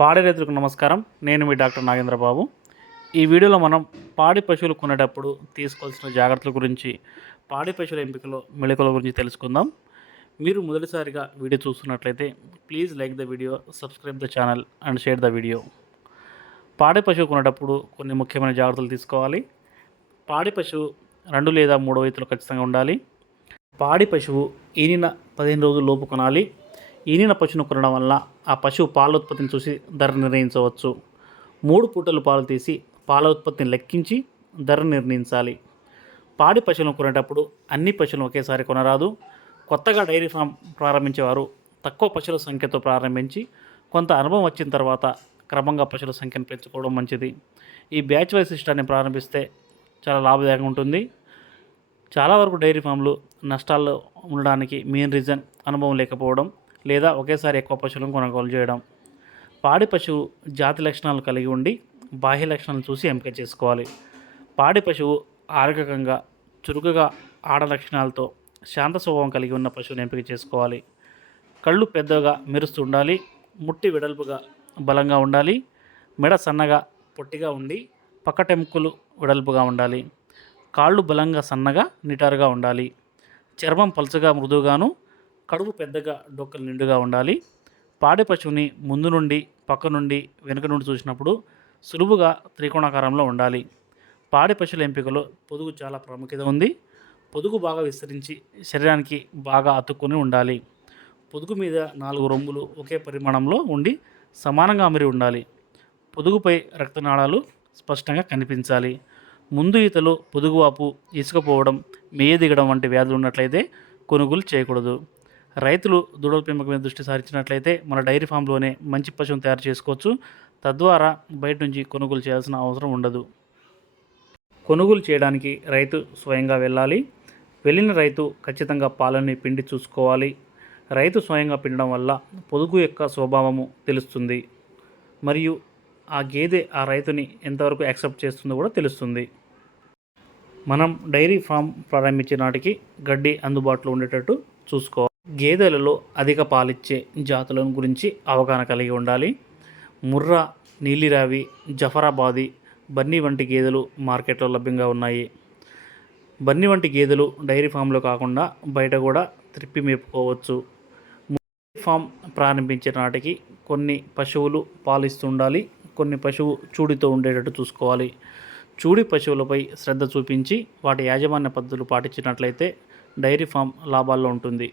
పాడి రైతులకు నమస్కారం. నేను మీ డాక్టర్ నాగేంద్రబాబు. ఈ వీడియోలో మనం పాడి పశువులు కొనేటప్పుడు తీసుకోవాల్సిన జాగ్రత్తల గురించి పాడి పశువుల ఎంపికలో మెళకువల గురించి తెలుసుకుందాం. మీరు మొదటిసారిగా వీడియో చూస్తున్నట్లయితే please like the video subscribe the channel and share the video. పాడి పశువు కొనేటప్పుడు కొన్ని ముఖ్యమైన జాగ్రత్తలు తీసుకోవాలి. పాడి పశువు రెండు లేదా మూడు ఈతలు ఖచ్చితంగా ఉండాలి. పాడి పశువు ఈనిన పదిహేను రోజుల లోపు కొనాలి. ఈనిన పశువును కొనడం వల్ల ఆ పశువు పాల ఉత్పత్తిని చూసి ధర నిర్ణయించవచ్చు. మూడు పూటలు పాలు తీసి పాల ఉత్పత్తిని లెక్కించి ధర నిర్ణయించాలి. పాడి పశువులను కొనేటప్పుడు అన్ని పశువులను ఒకేసారి కొనరాదు. కొత్తగా డైరీ ఫామ్ ప్రారంభించేవారు తక్కువ పశువుల సంఖ్యతో ప్రారంభించి కొంత అనుభవం వచ్చిన తర్వాత క్రమంగా పశువుల సంఖ్యను పెంచుకోవడం మంచిది. ఈ బ్యాచ్ వైజ్ సిస్టాన్ని ప్రారంభిస్తే చాలా లాభదాయకంగా ఉంటుంది. చాలా వరకు డైరీ ఫామ్లు నష్టాల్లో ఉండడానికి మెయిన్ రీజన్ అనుభవం లేకపోవడం. లేదా ఒకేసారి ఎక్కువ పశువులను కొనుగోలు చేయడం. పాడి పశువు జాతి లక్షణాలు కలిగి ఉండి బాహ్య లక్షణాలను చూసి ఎంపిక చేసుకోవాలి. పాడి పశువు ఆరోగ్యకంగా చురుకుగా ఆడ లక్షణాలతో శాంత స్వభావం కలిగి ఉన్న పశువుని ఎంపిక చేసుకోవాలి. కళ్ళు పెద్దగా మెరుస్తూ ఉండాలి. ముట్టి వెడల్పుగా బలంగా ఉండాలి. మెడ సన్నగా పొట్టిగా ఉండి పక్కటెముకలు వెడల్పుగా ఉండాలి. కాళ్ళు బలంగా సన్నగా నిటారుగా ఉండాలి. చర్మం పలుచగా మృదువుగాను కడుపు పెద్దగా డొక్కలు నిండుగా ఉండాలి. పాడి పశువుని ముందు నుండి పక్క నుండి వెనుక నుండి చూసినప్పుడు సులువుగా త్రికోణాకారంలో ఉండాలి. పాడి పశువుల ఎంపికలో పొదుగు చాలా ప్రాముఖ్యత ఉంది. పొదుగు బాగా విస్తరించి శరీరానికి బాగా అతుక్కుని ఉండాలి. పొదుగు మీద నాలుగు రొమ్ములు ఒకే పరిమాణంలో ఉండి సమానంగా అమరి ఉండాలి. పొదుగుపై రక్తనాళాలు స్పష్టంగా కనిపించాలి. ముందు ఈతలో పొదుగువాపు ఇసుకపోవడం మేయ దిగడం వంటి వ్యాధులు ఉన్నట్లయితే కొనుగోలు చేయకూడదు. రైతులు దూడల పెంపకం మీద దృష్టి సారించినట్లయితే మన డైరీ ఫామ్లోనే మంచి పశువును తయారు చేసుకోవచ్చు. తద్వారా బయట నుంచి కొనుగోలు చేయాల్సిన అవసరం ఉండదు. కొనుగోలు చేయడానికి రైతు స్వయంగా వెళ్ళాలి. వెళ్ళిన రైతు ఖచ్చితంగా పాలని పిండి చూసుకోవాలి. రైతు స్వయంగా పిండడం వల్ల పొదుగు యొక్క స్వభావము తెలుస్తుంది. మరియు ఆ గేదె ఆ రైతుని ఎంతవరకు యాక్సెప్ట్ చేస్తుందో కూడా తెలుస్తుంది. మనం డైరీ ఫామ్ ప్రారంభించే నాటికి గడ్డి అందుబాటులో ఉండేటట్టు చూసుకోవాలి. గేదెలలో అధిక పాలిచ్చే జాతులను గురించి అవగాహన కలిగి ఉండాలి. ముర్రా నీలిరావి జఫరాబాది బన్నీ వంటి గేదెలు మార్కెట్లో లభ్యంగా ఉన్నాయి. బన్నీ వంటి గేదెలు డైరీ ఫామ్లో కాకుండా బయట కూడా త్రిప్పి మేపుకోవచ్చు. ఫామ్ ప్రారంభించిన నాటికి కొన్ని పశువులు పాలిస్తూ ఉండాలి. కొన్ని పశువు చూడితో ఉండేటట్టు చూసుకోవాలి. చూడి పశువులపై శ్రద్ధ చూపించి వాటి యాజమాన్య పద్ధతులు పాటించినట్లయితే డైరీ ఫామ్ లాభాల్లో ఉంటుంది.